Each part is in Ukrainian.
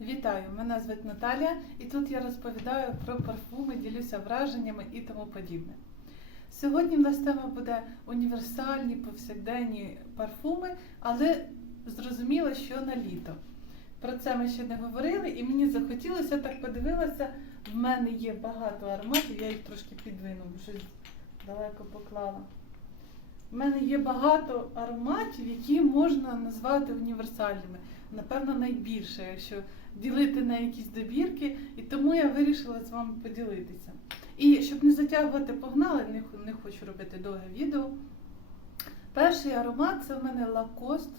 Вітаю! Мене звуть Наталія, і тут я розповідаю про парфуми, ділюся враженнями і тому подібне. Сьогодні в нас тема буде універсальні повсякденні парфуми, але зрозуміло, що на літо. Про це ми ще не говорили, і мені захотілося так подивилася. В мене є багато ароматів, я їх трошки підвину, бо щось далеко поклала. У мене є багато ароматів, які можна назвати універсальними. Напевно, найбільше, якщо ділити на якісь добірки, і тому я вирішила з вами поділитися. І щоб не затягувати погнали, не, хочу робити довге відео. Перший аромат це в мене Lacoste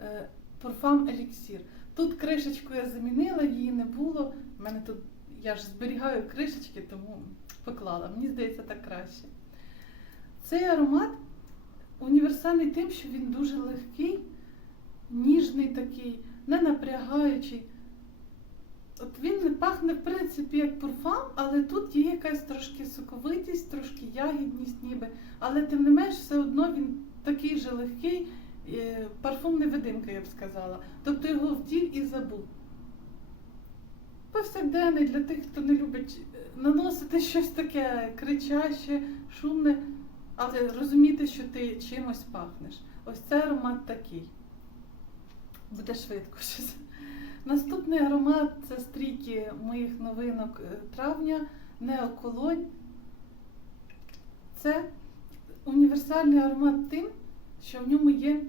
е, Parfum Elixir. Тут кришечку я замінила, її не було. У мене тут я ж зберігаю кришечки, тому поклала. Мені здається, так краще. Цей аромат універсальний тим, що він дуже легкий, ніжний такий, не напрягаючий. От він не пахне, в принципі, як парфам, але тут є якась трошки соковитість, трошки ягідність ніби. Але тим не менш, все одно він такий же легкий, е, парфум невидимка, я б сказала. Тобто його вдів і забув. Повсякденний для тих, хто не любить е, наносити щось таке кричаще, шумне, але розуміти, що ти чимось пахнеш. Ось це аромат такий. Буде швидко щось. Наступний аромат це стрійки моїх новинок е, травня, неоколонь. Це універсальний аромат тим, що в ньому є,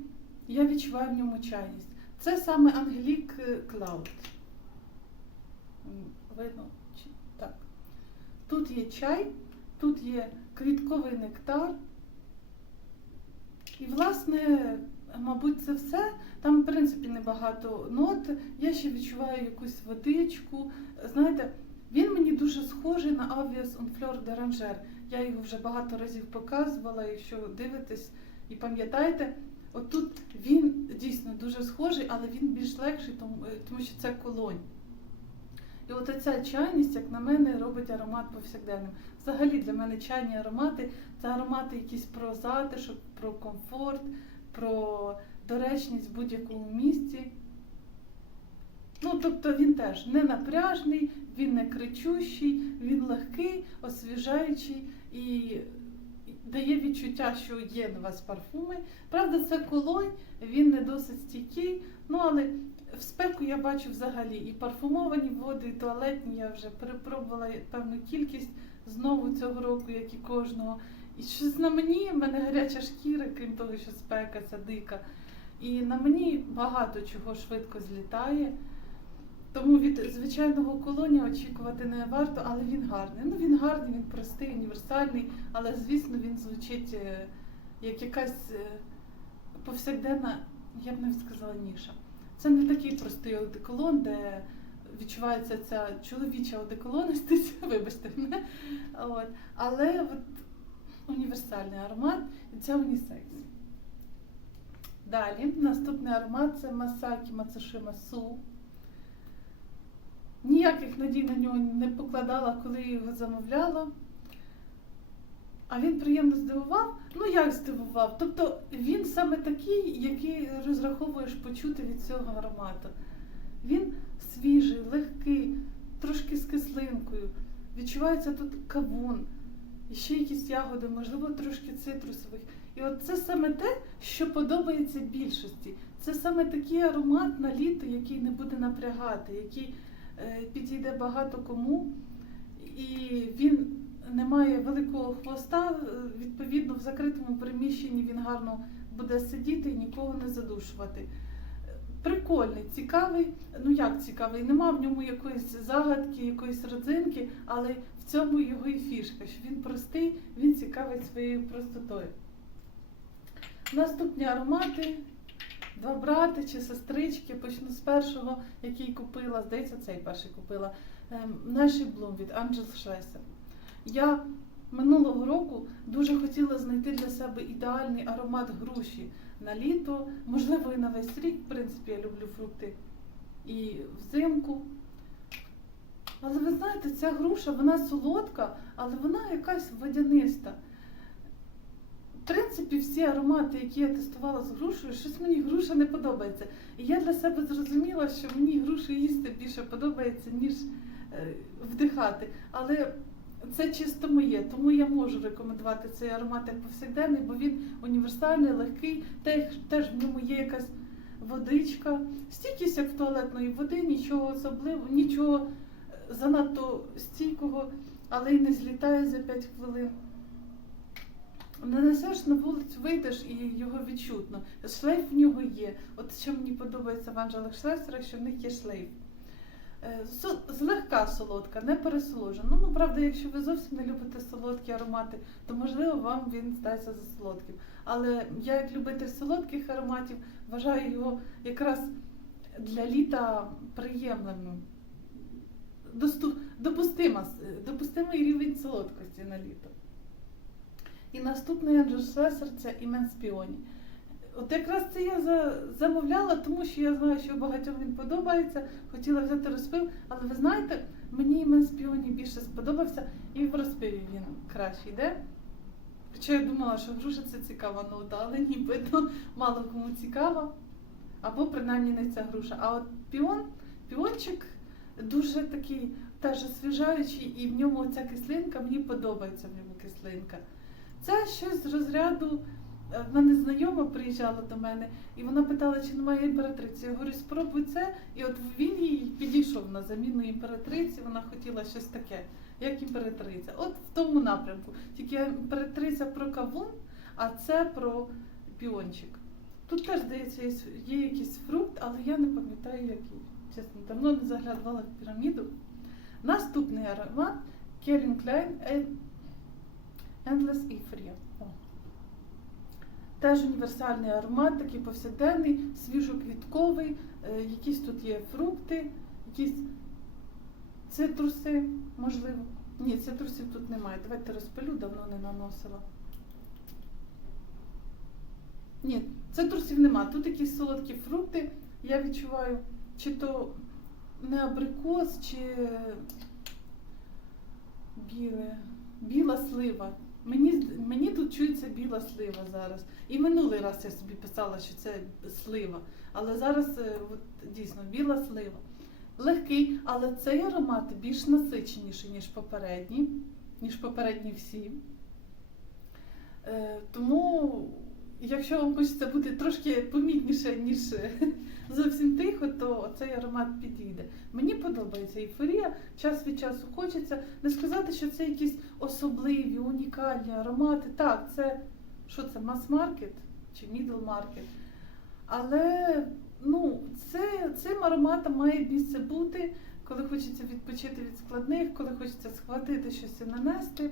я відчуваю в ньому чайність. Це саме Ангелік Клауд. Видно? Так. Тут є чай, тут є квітковий нектар. І, власне, мабуть, це все. Там, в принципі, небагато нот. Я ще відчуваю якусь водичку. Знаєте, він мені дуже схожий на Avias on Fleur d'Oranger. Я його вже багато разів показувала, якщо дивитесь і пам'ятаєте. Отут він дійсно дуже схожий, але він більш легший, тому, е, що це колонь. І от ця чайність, як на мене, робить аромат повсякденним. Взагалі для мене чайні аромати це аромати якісь про затишок, про комфорт, про доречність в будь-якому місці. Ну, тобто він теж не напряжний, він не кричущий, він легкий, освіжаючий і дає відчуття, що є на вас парфуми. Правда, це колонь, він не досить стійкий, ну але в спеку я бачу взагалі і парфумовані води, і туалетні. Я вже перепробувала певну кількість знову цього року, як і кожного. І щось на мені, в мене гаряча шкіра, крім того, що спека ця дика. І на мені багато чого швидко злітає. Тому від звичайного колонія очікувати не варто, але він гарний. Ну він гарний, він простий, універсальний, але звісно він звучить е, як якась е, повсякденна, я б не сказала, ніша. Це не такий простий одеколон, де відчувається ця чоловіча одеколонистість, вибачте мене. От. Але от універсальний аромат це унісекс. Далі, наступний аромат це Масакі Мацушима Су. Ніяких надій на нього не покладала, коли його замовляла. А він приємно здивував. Ну як здивував? Тобто він саме такий, який розраховуєш почути від цього аромату. Він свіжий, легкий, трошки з кислинкою. Відчувається тут кавун, і ще якісь ягоди, можливо, трошки цитрусових. І от це саме те, що подобається більшості. Це саме такий аромат на літо, який не буде напрягати, який е, підійде багато кому. І він не має великого хвоста, е, відповідно, в закритому приміщенні він гарно буде сидіти і нікого не задушувати. Прикольний, цікавий. Ну як цікавий, нема в ньому якоїсь загадки, якоїсь родзинки, але в цьому його і фішка, що він простий, він цікавий своєю простотою. Наступні аромати. Два брати чи сестрички. Почну з першого, який купила. Здається, цей перший купила. Ем, Наші Блум від Angel Schlesser. Я минулого року дуже хотіла знайти для себе ідеальний аромат груші на літо, можливо, і на весь рік. В принципі, я люблю фрукти і взимку. Але ви знаєте, ця груша, вона солодка, але вона якась водяниста. в принципі, всі аромати, які я тестувала з грушею, щось мені груша не подобається. І я для себе зрозуміла, що мені грушу їсти більше подобається, ніж е, вдихати. Але це чисто моє, тому я можу рекомендувати цей аромат як повсякденний, бо він універсальний, легкий, теж, в ньому є якась водичка, стійкість як в туалетної води, нічого особливого, нічого е, занадто стійкого, але й не злітає за 5 хвилин. Нанесеш на вулицю, вийдеш і його відчутно. Шлейф в нього є. От що мені подобається в Анджелах Шлесерах, що в них є шлейф. Е, Злегка солодка, не пересолоджена. Ну, ну, правда, якщо ви зовсім не любите солодкі аромати, то можливо вам він здасться за солодким. Але я, як любитель солодких ароматів, вважаю його якраз для літа приємним. Доступ, допустима, допустимий рівень солодкості на літо. І наступний Анджел Шлесер це Іменс Піоні. От якраз це я за- замовляла, тому що я знаю, що багатьом він подобається. Хотіла взяти розпив, але ви знаєте, мені Іменс Піоні більше сподобався, і в розпиві він краще йде. Хоча я думала, що груша це цікава нота, але нібито мало кому цікава. Або принаймні не ця груша. А от піон, піончик дуже такий теж освіжаючий, і в ньому ця кислинка, мені подобається в ньому кислинка. Це щось з розряду. Е, В мене знайома приїжджала до мене, і вона питала, чи немає імператриці. Я говорю, спробуй це. І от він їй підійшов на заміну імператриці, вона хотіла щось таке, як імператриця. От в тому напрямку. Тільки імператриця про кавун, а це про піончик. Тут теж, здається, є, якийсь фрукт, але я не пам'ятаю який. Чесно, давно не заглядала в піраміду. Наступний аромат Calvin Klein Е- Endless Euphoria. Теж універсальний аромат, такий повсякденний, свіжоквітковий, е, якісь тут є фрукти, якісь цитруси, можливо. Ні, цитрусів тут немає. Давайте розпилю, давно не наносила. Ні, цитрусів нема. Тут якісь солодкі фрукти. Я відчуваю, чи то не абрикос, чи біле, біла слива. Мені, мені тут чується біла слива зараз. І минулий раз я собі писала, що це слива. Але зараз е, от, дійсно біла слива. Легкий, але цей аромат більш насиченіший, ніж попередній, ніж попередні всі. Е, тому, якщо вам хочеться бути трошки помітніше, ніж е, то цей аромат підійде. Мені подобається ейфорія, час від часу хочеться. Не сказати, що це якісь особливі, унікальні аромати. Так, це що це, мас-маркет чи мідл-маркет. Але ну, це, цим ароматом має місце бути, коли хочеться відпочити від складних, коли хочеться схватити щось і нанести.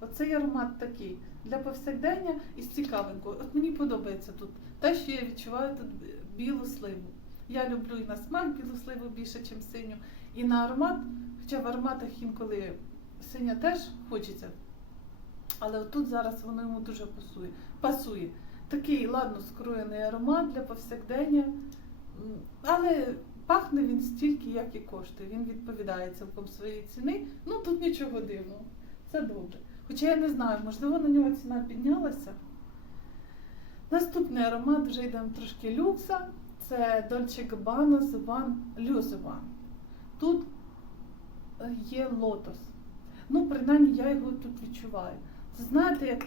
Оцей аромат такий для повсякдення і з цікавинкою. От мені подобається тут те, що я відчуваю тут білу сливу. Я люблю і на смак білу більше, ніж синю. І на аромат, хоча в ароматах інколи синя теж хочеться. Але отут зараз воно йому дуже пасує. пасує. Такий ладно скроєний аромат для повсякдення. Але пахне він стільки, як і коштує. Він відповідає цілком своєї ціни. Ну тут нічого дивного. Це добре. Хоча я не знаю, можливо, на нього ціна піднялася. Наступний аромат вже йдемо трошки люкса. Це Dolce Gabbana The One. Тут е, є лотос. Ну, принаймні, я його тут відчуваю. Це знаєте, як е,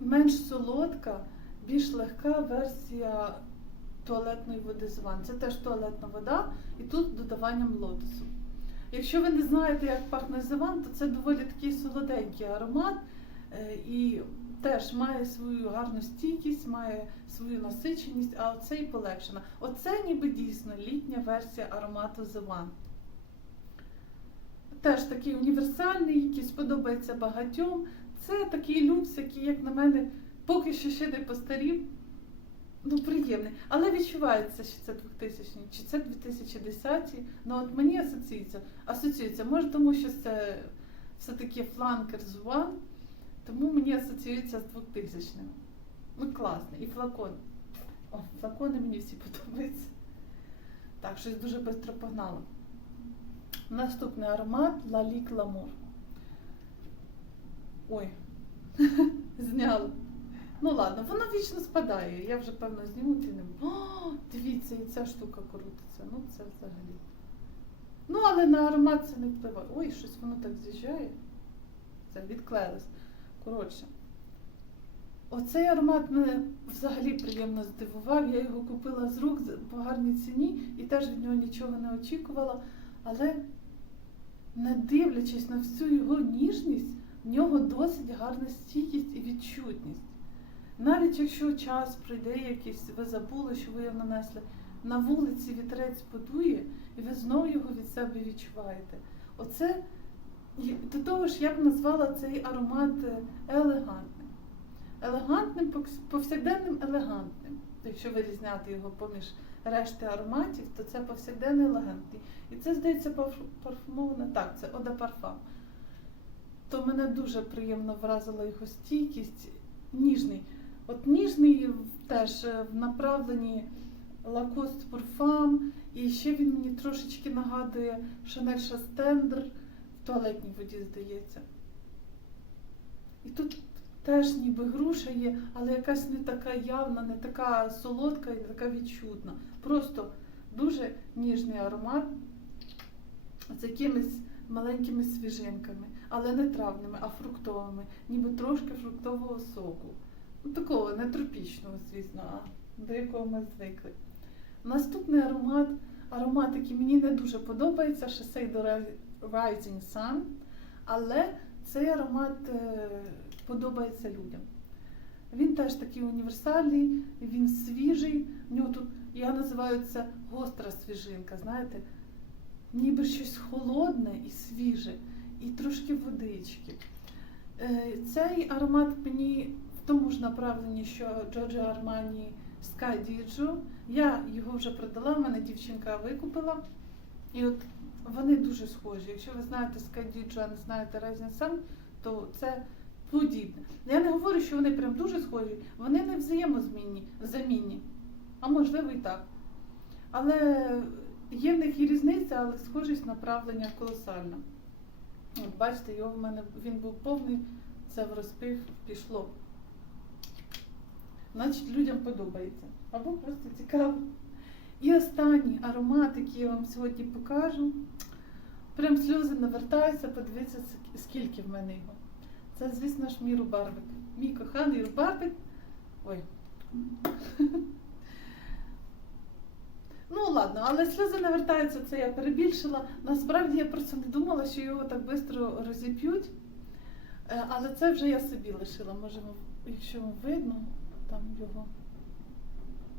менш солодка, більш легка версія туалетної води з One. Це теж туалетна вода, і тут додаванням лотосу. Якщо ви не знаєте, як пахне зиван, то це доволі такий солоденький аромат е, і теж має свою гарну стійкість, має свою насиченість, а оцей полегшена. Оце ніби дійсно літня версія аромату зиван. Теж такий універсальний, який сподобається багатьом. Це такий люкс, який, як на мене, поки що ще не постарів. Ну, приємний. Але відчувається, що це 2000 чи це 2010 Ну от мені асоціюється, асоціюється. Може, тому що це все-таки фланкер з One, тому мені асоціюється з 2000 Ну, класний. І флакон. О, флакони мені всі подобаються. Так, щось дуже швидко погнало. Наступний аромат Lalique L'amour. Ой, зняла. Ну ладно, воно вічно спадає. Я вже певно зніму ці не. О, дивіться, і ця штука крутиться. Ну це взагалі. Ну, але на аромат це не впливає. Ой, щось воно так з'їжджає. Це відклеїлось. Коротше. Оцей аромат мене взагалі приємно здивував. Я його купила з рук по гарній ціні і теж від нього нічого не очікувала. Але не дивлячись на всю його ніжність, в нього досить гарна стійкість і відчутність. Навіть якщо час пройде якийсь, ви забули, що ви його нанесли, на вулиці вітерець подує, і ви знову його від себе відчуваєте. Оце до того ж, я б назвала цей аромат е, елегантним. Елегантним, повсякденним елегантним. Якщо вирізняти його поміж решти ароматів, то це повсякденний елегантний. І це, здається, парф- парфумоване. Так, це Ода Парфам. То мене дуже приємно вразила його стійкість. Ніжний. От ніжний теж е, в направленні Lacoste Parfum. І ще він мені трошечки нагадує Chastender в туалетній воді, здається. І тут теж ніби груша є, але якась не така явна, не така солодка і не така відчутна. Просто дуже ніжний аромат з якимись маленькими свіжинками, але не травними, а фруктовими, ніби трошки фруктового соку. Ну, такого не тропічного, звісно, а до якого ми звикли. Наступний аромат, аромат, який мені не дуже подобається, Shiseido Rising Sun, але цей аромат е, подобається людям. Він теж такий універсальний, він свіжий. В нього тут, я називаю це гостра свіжинка, знаєте, ніби щось холодне і свіже, і трошки водички. Е, Цей аромат мені в тому ж направленні, що Giorgio Armani Sky Dijo. Я його вже продала, в мене дівчинка викупила. І от вони дуже схожі. Якщо ви знаєте Dijo, а не знаєте Sun, то це подібне. Я не говорю, що вони прям дуже схожі, вони не взаємозмінні, замінні. А можливо і так. Але є в них і різниця, але схожість направлення колосальна. От бачите, його в мене він був повний, це в розпив пішло. Значить, людям подобається. Або просто цікаво. І останній аромат, який я вам сьогодні покажу. Прям сльози навертаються, подивіться, скільки в мене його. Це, звісно ж, мій рубарбик. Мій коханий рубарбик. Ой. Ну, ладно, але сльози навертаються, це я перебільшила. Насправді я просто не думала, що його так швидко розіп'ють. Е, Але це вже я собі лишила. Може, якщо видно, там його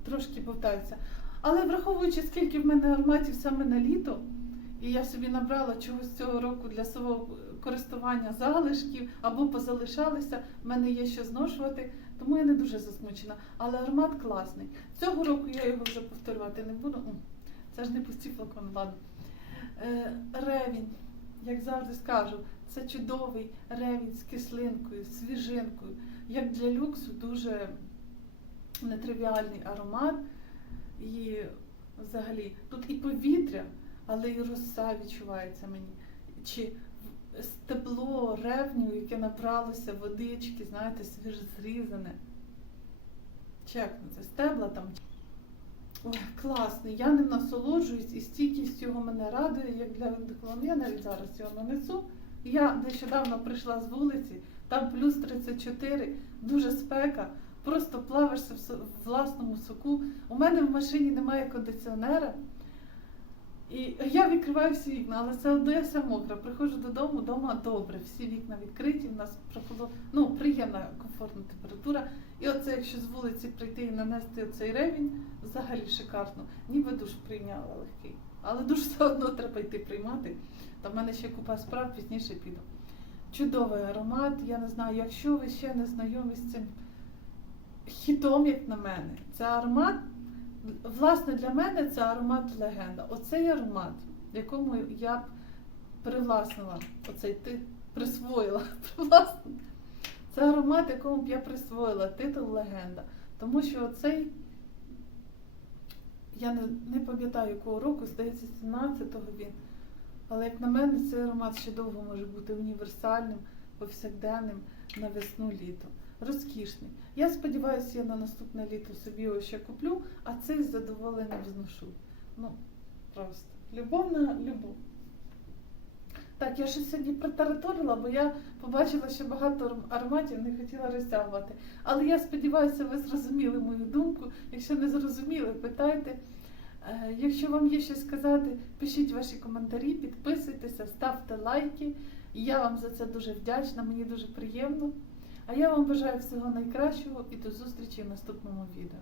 трошки бовтаються. Але враховуючи, скільки в мене ароматів саме на літо, і я собі набрала чогось цього року для свого користування залишків або позалишалися, в мене є що зношувати, тому я не дуже засмучена. Але аромат класний. Цього року я його вже повторювати не буду. Це ж не пусті флакони, ладно. Е, Ревінь, як завжди скажу, це чудовий ревінь з кислинкою, свіжинкою. Як для люксу, дуже нетривіальний аромат. І взагалі тут і повітря, але і роса відчувається мені. Чи тепло ревню, яке набралося водички, знаєте, свіжозрізане. Чекнути, стебла там. Ой, класний. Я ним насолоджуюсь і стійкість його мене радує, як для деколону. Я навіть зараз його нанесу. Я нещодавно прийшла з вулиці, там плюс 34, дуже спека, просто со- в власному соку. У мене в машині немає кондиціонера. І я відкриваю всі вікна, але я вся мокра. Приходжу додому, вдома добре, всі вікна відкриті, в нас прохоло... ну, приємна комфортна температура. І оце, якщо з вулиці прийти і нанести цей ревінь, взагалі шикарно. Ніби душ прийняла легкий. Але душ все одно треба йти приймати. Та в мене ще купа справ, пізніше піду. Чудовий аромат. Я не знаю, якщо ви ще не знайомі з цим хітом, як на мене, це аромат. Власне, для мене це аромат легенда. Оцей аромат, якому я б привласнила, оцей ти присвоїла. Це аромат, якому б я присвоїла титул легенда. Тому що оцей, я не, не пам'ятаю якого року, здається, 17-го він. Але як на мене, цей аромат ще довго може бути універсальним, повсякденним на весну літо. Розкішний. Я сподіваюся, я на наступне літо собі його ще куплю, а цей з задоволенням зношу. Ну, просто. Любов на любов. Так, я щось сьогодні протараторила, бо я побачила, що багато ароматів не хотіла розтягувати. Але я сподіваюся, ви зрозуміли мою думку. Якщо не зрозуміли, питайте. Е, Якщо вам є щось сказати, пишіть ваші коментарі, підписуйтеся, ставте лайки. Я вам за це дуже вдячна, мені дуже приємно. А я вам бажаю всього найкращого і до зустрічі в наступному відео.